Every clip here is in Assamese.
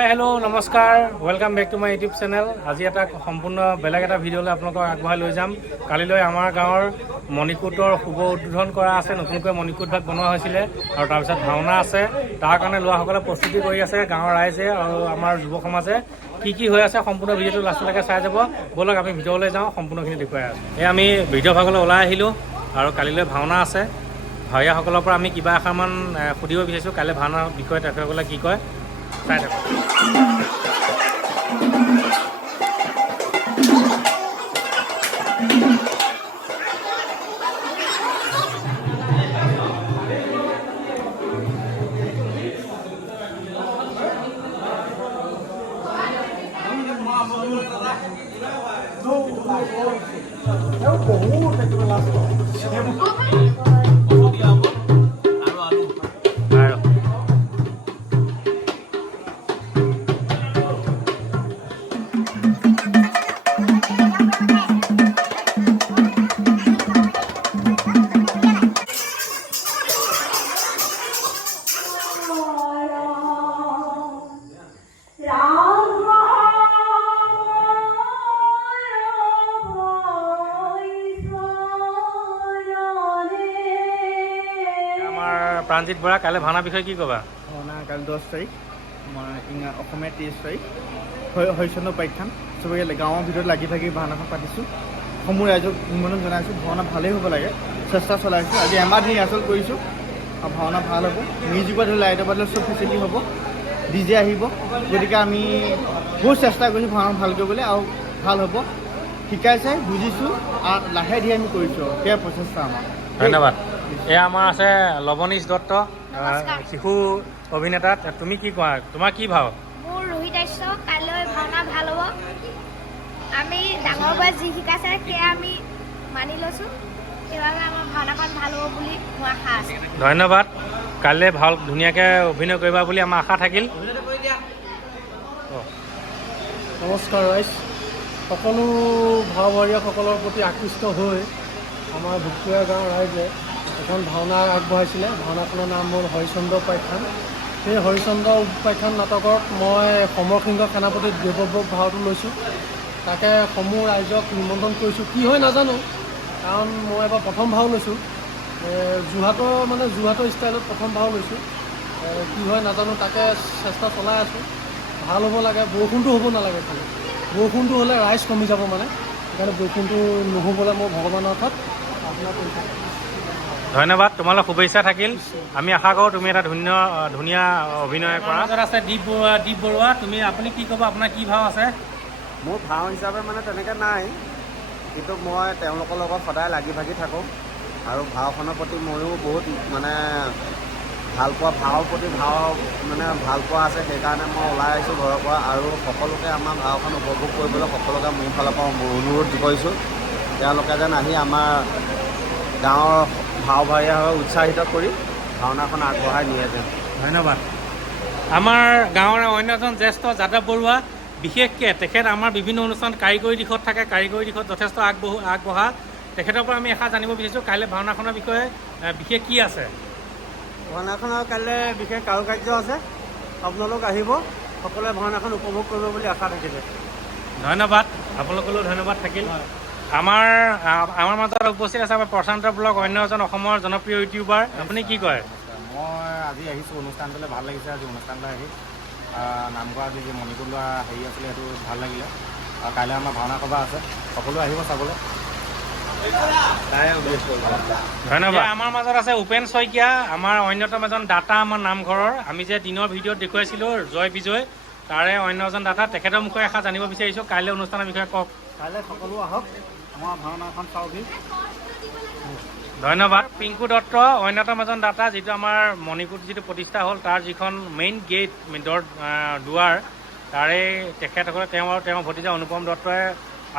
হাই হেল্ল' নমস্কাৰ welcome back to my YouTube channel. আজি এটা সম্পূৰ্ণ বেলেগ এটা ভিডিঅ'লৈ আপোনালোকক আগবঢ়াই লৈ যাম। কালিলৈ আমাৰ গাঁৱৰ মণিকূটৰ শুভ উদ্বোধন কৰা আছে। নতুনকৈ মণিকূট ভাগ বনোৱা হৈছিলে আৰু তাৰপিছত ভাওনা আছে। তাৰ কাৰণে ল'ৰাসকলে প্ৰস্তুতি কৰি আছে, গাঁৱৰ ৰাইজে আৰু আমাৰ যুৱ সমাজে। কি হৈ আছে সম্পূৰ্ণ ভিডিঅ'টো লাষ্টলৈকে চাই যাব। ব'লক আমি ভিডিঅ'লৈ যাওঁ, সম্পূৰ্ণখিনি দেখুৱাই আছোঁ। এই আমি ভিডিঅ' ভাগলৈ ওলাই আহিলোঁ আৰু কালিলৈ ভাওনা আছে। ভাৱৰীয়াসকলৰ পৰা আমি কিবা এষাৰমান সুধিব বিচাৰিছোঁ, কাইলৈ ভাওনাৰ বিষয়ে তেখেতসকলে কি কয় চাই থাকক। প্ৰাণজিৎ বৰা, কাইলৈ ভাওনাৰ বিষয়ে কি ক'বা? ভাওনা কালি 10 তাৰিখ, আমাৰ অসমীয়া 23 তাৰিখ, হৰিচন্দ্ৰ উপাখ্যান। চবকে গাঁৱৰ ভিতৰত লাগি থাকি ভাওনাখন পাতিছোঁ। সমূহ ৰাইজক নিমন্ত্ৰণ জনাইছোঁ। ভাওনা ভালেই হ'ব লাগে, চেষ্টা চলাইছোঁ। আজি এমাহ ৰিহাৰ্চেল কৰিছোঁ আৰু ভাওনা ভাল হ'ব। মিউজিকৰ ধৰি লাইটৰ বাদলৈ চব ফেচিলিটি হ'ব, DJ আহিব। গতিকে আমি বহুত চেষ্টা কৰিছোঁ ভাওনা ভাল কৰিবলৈ আৰু ভাল হ'ব। শিকাইছে, বুজিছোঁ আৰু লাহে ধীৰে আমি কৰিছোঁ। সেয়া প্ৰচেষ্টা আমাৰ। ধন্যবাদ। এয়া আমাৰ আছে লৱনীশ দত্ত, শিশু অভিনেতা। তুমি কি কোৱা, তোমাৰ কি ভাৱ? মোৰ ৰোহিতাশ্য, কাইলৈ ভাওনা ভাল হ'ব। আমি ডাঙৰ বয়স যি শিকাইছে সেয়া আমি মানি লৈছোঁ। সেইবাবে আমাৰ ভাওনাখন ভাল হ'ব বুলি মোৰ আশা আছে। ধন্যবাদ। কাইলৈ ভাল ধুনীয়াকৈ অভিনয় কৰিবা বুলি আমাৰ আশা থাকিল। নমস্কাৰ ৰাইজ, সকলো ভাৱৰীয়াসকলৰ প্ৰতি আকৃষ্ট হৈ আমাৰ ভুক্তয়া গাঁৱৰ ৰাইজে এখন ভাওনা আগবঢ়াইছিলে। ভাওনাখনৰ নাম হ'ল হৰিচন্দ্ৰ উপাখ্যান। সেই হৰিচন্দ্ৰ উপাখ্যান নাটকত মই সমৰসিংহ সেনাপতিত দেৱব্ৰত ভাওটো লৈছোঁ। তাকে সমূহ ৰাইজক নিমন্ত্ৰণ কৰিছোঁ। কি হয় নাজানো, কাৰণ মই এবাৰ প্ৰথম ভাও লৈছোঁ। যোৰহাটৰ ষ্টাইলত প্ৰথম ভাও লৈছোঁ। কি হয় নাজানো, তাকে চেষ্টা চলাই আছোঁ। ভাল হ'ব লাগে, বৰষুণটো হ'ব নালাগে খালি। বৰষুণটো হ'লে ৰাইজ কমি যাব মানে, সেইকাৰণে বৰষুণটো নহ'বলৈ মই ভগৱানৰ ওচৰত প্ৰাৰ্থনা কৰি থাকোঁ। ধন্যবাদ, তোমালৈ শুভেচ্ছা থাকিল। আমি আশা কৰোঁ তুমি এটা ধুনীয়া অভিনয় কৰা। মাজত আছে দীপ বৰুৱা, আপুনি কি ক'ব, আপোনাৰ কি ভাও আছে? মোৰ ভাও হিচাপে মানে তেনেকৈ নাই, কিন্তু মই তেওঁলোকৰ লগত সদায় লাগি ভাগি থাকোঁ আৰু ভাওখনৰ প্ৰতি ময়ো বহুত মানে ভাওৰ প্ৰতি ভাল পোৱা আছে। সেইকাৰণে মই ওলাই আহিছোঁ ঘৰৰ পৰা আৰু সকলোকে আমাৰ ভাওখন উপভোগ কৰিবলৈ সকলোকে মোৰ ফালৰ পৰা অনুৰোধ কৰিছোঁ। তেওঁলোকে যেন আহি আমাৰ গাঁৱৰ ভাৱৰীয়াসকলক উৎসাহিত কৰি ভাওনাখন আগবঢ়াই নিয়ে যেন। ধন্যবাদ। আমাৰ গাঁৱৰ অন্য এজন জ্যেষ্ঠ যাদৱ বৰুৱা, বিশেষকৈ তেখেত আমাৰ বিভিন্ন অনুষ্ঠান কাৰিকৰী দিশত থাকে, কাৰিকৰী দিশত যথেষ্ট আগবঢ়া। তেখেতৰ পৰা আমি এষাৰ জানিব বিচাৰিছোঁ, কাইলৈ ভাওনাখনৰ বিষয়ে বিশেষ কি আছে? ভাওনাখনৰ কাইলৈ বিশেষ কাৰুকাৰ্য আছে। আপোনালোক আহিব, সকলোৱে ভাওনাখন উপভোগ কৰিব বুলি আশা থাকিলে। ধন্যবাদ, আপোনালোকলৈও ধন্যবাদ থাকিল। আমাৰ মাজত উপস্থিত আছে আমাৰ প্ৰশান্ত ব্লগ, অন্য এজন অসমৰ জনপ্ৰিয় ইউটিউবাৰ। আপুনি কি কয়? মই আজি আহিছোঁ অনুষ্ঠানটোলৈ, ভাল লাগিছে আজি অনুষ্ঠানলৈ আহি। নামঘৰ আজি যে মণিকূট লোৱা হেৰি আছিলে সেইটো ভাল লাগিলে। আৰু কাইলৈ আমাৰ ভাওনা সভা আছে, সকলো আহিব চাবলৈ। ধন্যবাদ। আমাৰ মাজত আছে উপেন শইকীয়া, আমাৰ অন্যতম এজন দাতা আমাৰ নামঘৰৰ। আমি যে দিনৰ ভিডিঅ'ত দেখুৱাইছিলোঁ জয় বিজয়, তাৰে অন্য এজন দাতা। তেখেতৰ মুখে এষাৰ জানিব বিচাৰিছোঁ, কাইলৈ অনুষ্ঠানৰ বিষয়ে কওক। কাইলৈ সকলো আহক, আমাৰ ভাওনাখন চাওঁহি। ধন্যবাদ। পিংকু দত্ত, অন্যতম এজন দাতা, যিটো আমাৰ মণিকূট যিটো প্ৰতিষ্ঠা হ'ল তাৰ যিখন মেইন গেট দুৱাৰ, তাৰে তেখেতসকলে তেওঁৰ ভতিজা অনুপম দত্তই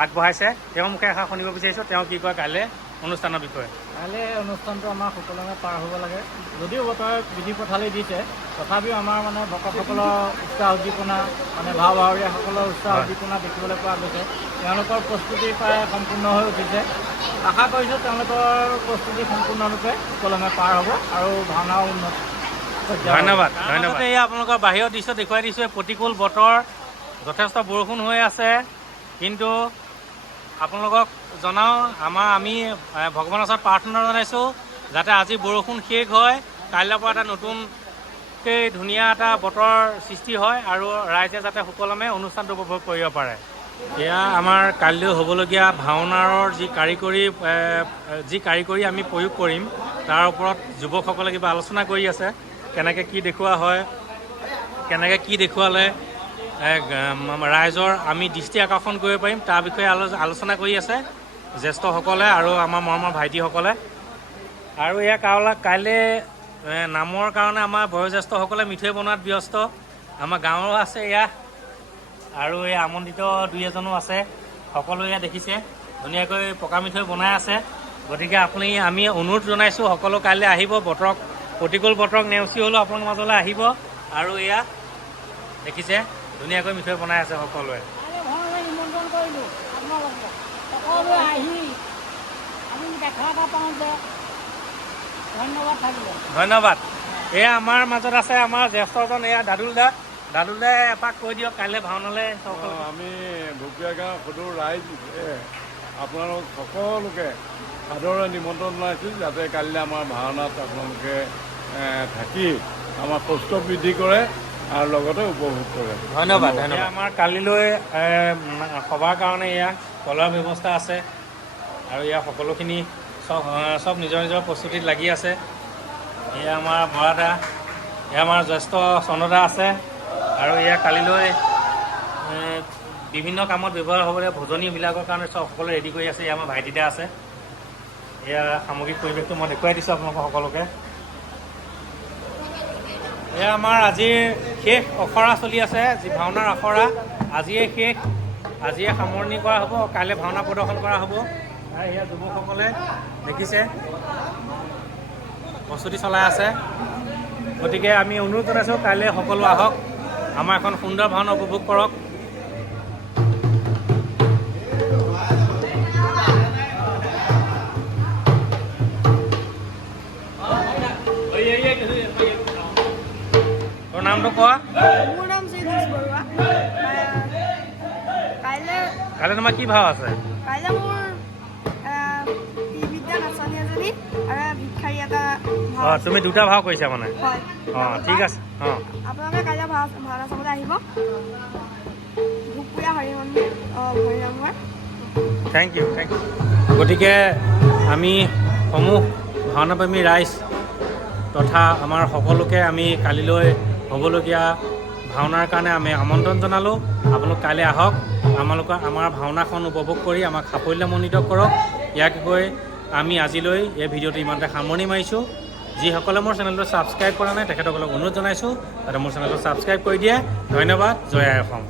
আগবঢ়াইছে। তেওঁৰ মুখে এষাৰ শুনিব বিচাৰিছোঁ, তেওঁ কি কয় কাইলৈ অনুষ্ঠানৰ বিষয়ে। কাইলৈ অনুষ্ঠানটো আমাৰ সুকলমে পাৰ হ'ব লাগে। যদিও বতৰে বিধি পথালি দিছে, তথাপিও আমাৰ ভকতসকলৰ উৎসাহ উদ্দীপনা, ভাৱৰীয়াসকলৰ উৎসাহ উদ্দীপনা দেখিবলৈ পোৱা গৈছে। তেওঁলোকৰ প্ৰস্তুতি প্ৰায় সম্পূৰ্ণ হৈ উঠিছে। আশা কৰিছোঁ তেওঁলোকৰ প্ৰস্তুতি সম্পূৰ্ণৰূপে সুকলমে পাৰ হ'ব আৰু ভাওনাও উন্নত শয্যা ধন্যবাদ ধন্যবাদ এই আপোনালোকৰ বাহিৰৰ দৃশ্য দেখুৱাই দিছোঁ প্ৰতিকূল বতৰ যথেষ্ট বৰষুণ হৈ আছে কিন্তু আপোনালোকক জনাওঁ আমি ভগৱানৰ ওচৰত প্ৰাৰ্থনা জনাইছোঁ যাতে আজি বৰষুণ শেষ হয় কাইলৈৰ পৰা এটা নতুনকৈ ধুনীয়া এটা বতৰ সৃষ্টি হয় আৰু ৰাইজে যাতে সুকলমে অনুষ্ঠানটো উপভোগ কৰিব পাৰে এয়া আমাৰ কাইলৈ হ'বলগীয়া ভাওনাৰ যি কাৰিকৰী আমি প্ৰয়োগ কৰিম তাৰ ওপৰত যুৱকসকলে কিবা আলোচনা কৰি আছে কেনেকৈ কি দেখুওৱা হয় কেনেকৈ কি দেখুৱালে ৰাইজৰ আমি দৃষ্টি আকৰ্ষণ কৰিব পাৰিম তাৰ বিষয়ে আলোচনা কৰি আছে জ্যেষ্ঠসকলে আৰু আমাৰ মৰমৰ ভাইটিসকলে আৰু এয়া কাইলৈ নামৰ কাৰণে আমাৰ বয়োজ্যেষ্ঠসকলে মিঠৈ বনোৱাত ব্যস্ত আমাৰ গাঁৱৰো আছে এয়া আৰু এই আমন্ত্ৰিত দুই এজনো আছে সকলোৱে এয়া দেখিছে ধুনীয়াকৈ পকা মিঠৈ বনাই আছে গতিকে আমি অনুৰোধ জনাইছোঁ সকলো কাইলৈ আহিব প্ৰতিকূল বতৰক নেওচি হ'লেও আপোনালোকৰ মাজলৈ আহিব আৰু এয়া দেখিছে ধুনীয়াকৈ মিঠৈ বনাই আছে সকলোৱে নিমন্ত্ৰণ কৰিলোঁ আপোনালোকক সকলোৱে আহি আমি দেখা এটা পাওঁ যে ধন্যবাদ থাকিব ধন্যবাদ এয়া আমাৰ মাজত আছে আমাৰ জ্যেষ্ঠজন এয়া দাদুল দা এপাক কৈ দিয়ক কাইলৈ ভাওনালৈ আমি ভুকীয়া গাঁও সদৌ ৰাইজ আপোনালোক সকলোকে সাদৰে নিমন্ত্ৰণ জনাইছোঁ যাতে কাইলৈ আমাৰ ভাওনাত আপোনালোকে থাকি আমাৰ কষ্ট বৃদ্ধি কৰে আৰু লগতে উপভোগ কৰে ধন্যবাদ আমাৰ কালিলৈ সভাৰ কাৰণে এয়া কলৰ ব্যৱস্থা আছে আৰু এয়া সকলোখিনি চব নিজৰ নিজৰ প্ৰস্তুতিত লাগি আছে এয়া আমাৰ বৰাদা এয়া আমাৰ জ্যেষ্ঠ চন্দ্ৰদা আছে আৰু এয়া কালিলৈ বিভিন্ন কামত ব্যৱহাৰ হ'বলৈ ভোজনীবিলাকৰ কাৰণে সকলোৱে ৰেডি কৰি আছে এয়া আমাৰ ভাইটিদা আছে এয়া সামগ্ৰিক পৰিৱেশটো মই দেখুৱাই দিছোঁ আপোনালোকক সকলোকে এয়া আমাৰ আজিৰ শেষ আখৰা চলি আছে যি ভাওনাৰ আখৰা আজিয়ে সামৰণি কৰা হ'ব কাইলৈ ভাওনা প্ৰদৰ্শন কৰা হ'ব আৰু এয়া যুৱকসকলে দেখিছে প্ৰস্তুতি চলাই আছে গতিকে আমি অনুৰোধ জনাইছোঁ কাইলৈ সকলো আহক আমাৰ এখন সুন্দৰ ভাওনা উপভোগ কৰক তোৰ নামটো কোৱা মোৰ নাম শ্ৰীধীশ বৰুৱা কাইলৈ তোমাৰ কি ভাও আছে কাইলৈ মোৰ বিদ্যা নাচনী এজনী আৰু ভিক্ষাৰী এটা অঁ তুমি দুটা ভাও কৰিছা মানে হয় অঁ ঠিক আছে অঁ আপোনালোকে কাইলৈ ভাওনা চাবলৈ আহিব ভোগপুৰীয়া হৰি মন্দিৰ ভৈৰৱৰ থেংক ইউ গতিকে আমি সমূহ ভাওনাপ্ৰেমী ৰাইজ তথা আমাৰ সকলোকে আমি কালিলৈ হ'বলগীয়া ভাওনাৰ কাৰণে আমি আমন্ত্ৰণ জনালোঁ আপোনালোক কাইলৈ আহক আমাৰ ভাওনাখন উপভোগ কৰি আমাক সাফল্যমণ্ডিত কৰক ইয়াক কৈ আমি আজিলৈ এই ভিডিঅ'টো ইমানতে সামৰণি মাৰিছোঁ যিসকলে মোৰ চেনেলটো ছাবস্ক্ৰাইব কৰা নাই তেখেতসকলক অনুৰোধ জনাইছোঁ যাতে মোৰ চেনেলটো ছাবস্ক্ৰাইব কৰি দিয়ে ধন্যবাদ জয় আই অসম